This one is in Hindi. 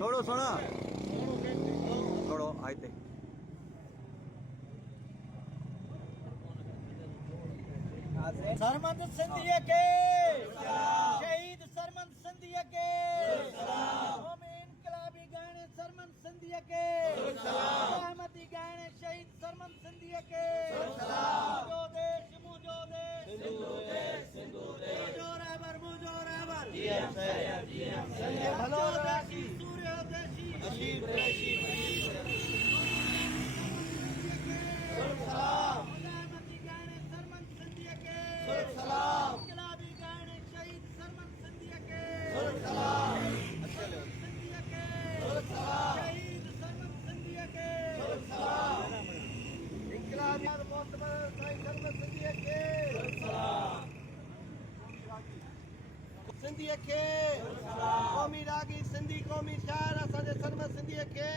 थोड़ो सुना थोड़ो आयते सरमंद सिंधिया के शहीद सरमंद सिंधिया के कौमी इनकलाबी गाने सरमंद सिंधिया के सहमति गाने शहीद सरमंद सिंधिया के मुझो देश मुझो देश मुझो रहबर भलो देशी सूर्य देशी सहमति गाने सरमंद सिंधिया के इनकलाबी गाने शहीद सरमंद सिंधिया के सिंधिया के शहीद सरमंद सिंधिया के इनकलाबी सरमंद सिंधिया के सिंधिया के कौमी रागी सिंधी कौमी शायर असांजे सरमंद सिंधिया के